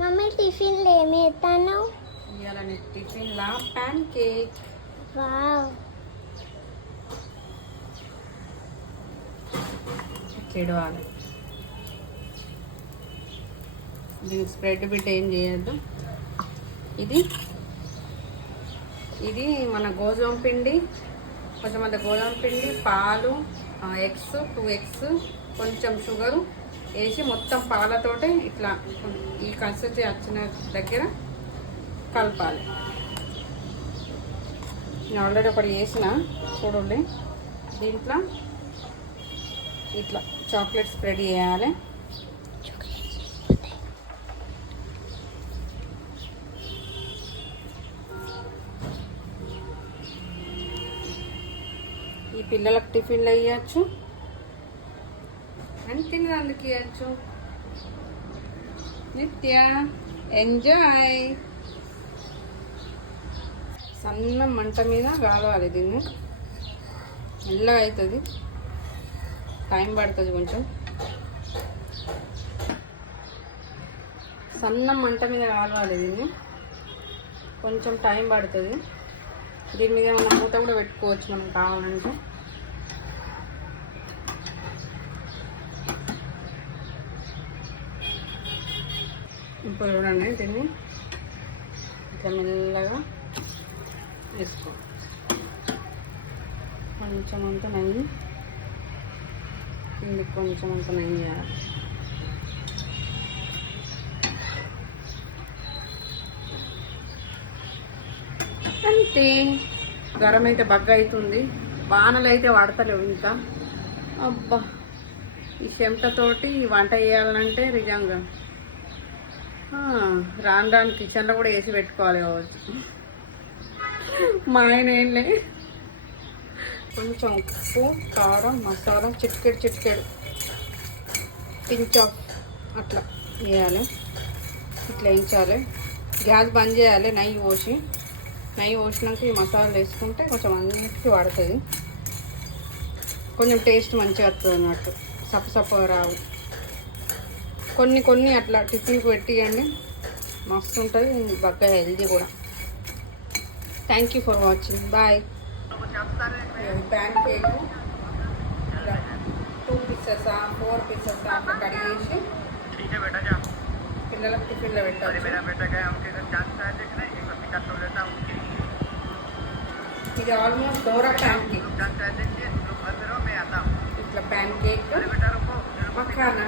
Mummy టిఫిన్లో ఏమి ఎత్తాను? ఇవాళ టిఫిన్లా ప్యాన్ కేక్. వావ్, చెడవాలి. దీనికి స్ప్రెడ్ బిట్ ఏం చేయొద్దు. ఇది ఇది మన గోధుమ పిండి, కొంచెం అంత గోధుమ పిండి, పాలు, ఎగ్స్ 2 ఎగ్స్, కొంచెం షుగరు వేసి మొత్తం పాలతోటి ఇట్లా ఈ కన్సిస్టెన్సీ వచ్చిన దగ్గర కలపాలి. నేను ఆల్రెడీ ఒకటి వేసిన చూడండి. దీంట్లో ఇట్లా చాక్లెట్ స్ప్రెడ్ చేయాలి. ఈ పిల్లలకు టిఫిన్లు వేయచ్చు అండ్ తినడానికి ఇవ్వచ్చు. నిత్య ఎంజాయ్. సన్న మంట మీద కాలవాలి. దీన్ని మెల్లగా అవుతుంది, టైం పడుతుంది. కొంచెం సన్న మంట మీద కాలవాలి. దీన్ని కొంచెం టైం పడుతుంది. దీని మీద మనం మూత కూడా పెట్టుకోవచ్చు మనం కావాలంటే. ఇప్పుడు చూడండి, దీన్ని ఇట్లా మెల్లగా వేసుకో. కొంచెం అంత నెయ్యి, ఇందుకు కొంచెం అంత నెయ్యి చేయాలి. అంతే. గరం అయితే బగ్గ అవుతుంది, బాణలు అయితే వాడతలేవు ఇంకా. అబ్బా, ఈ చెమటతోటి వంట చేయాలంటే నిజంగా రాను రాను కిచెన్లో కూడా వేసి పెట్టుకోవాలి కావచ్చు. మా ఆయన ఏంలే, కొంచెం ఉప్పు, కారం, మసాలా చిటికెడు పించ్ ఆఫ్ అట్లా వేయాలి. ఇట్లా వేయించాలి. గ్యాస్ బంద్ చేయాలి. నెయ్యి పోసినాక ఈ మసాలా వేసుకుంటే కొంచెం అన్నిటికీ పడుతుంది. కొంచెం టేస్ట్ మంచిగా వస్తుంది అన్నట్టు, సప్పగా రావు. కొన్ని అట్లా టిఫిన్కి పెట్టియండి, మస్తు ఉంటుంది. బాగా హెల్దీ కూడా. Thank you for watching. Bye. Pancake 2 pieces 4 pieces అట్లా కడిగేసి పిల్లలకు టిఫిన్లో పెట్టాలి. ఇది ఆల్మోస్ట్ డోరా ప్యాన్ కేక్. ఇట్లా ప్యాన్ కేక్ మఖానా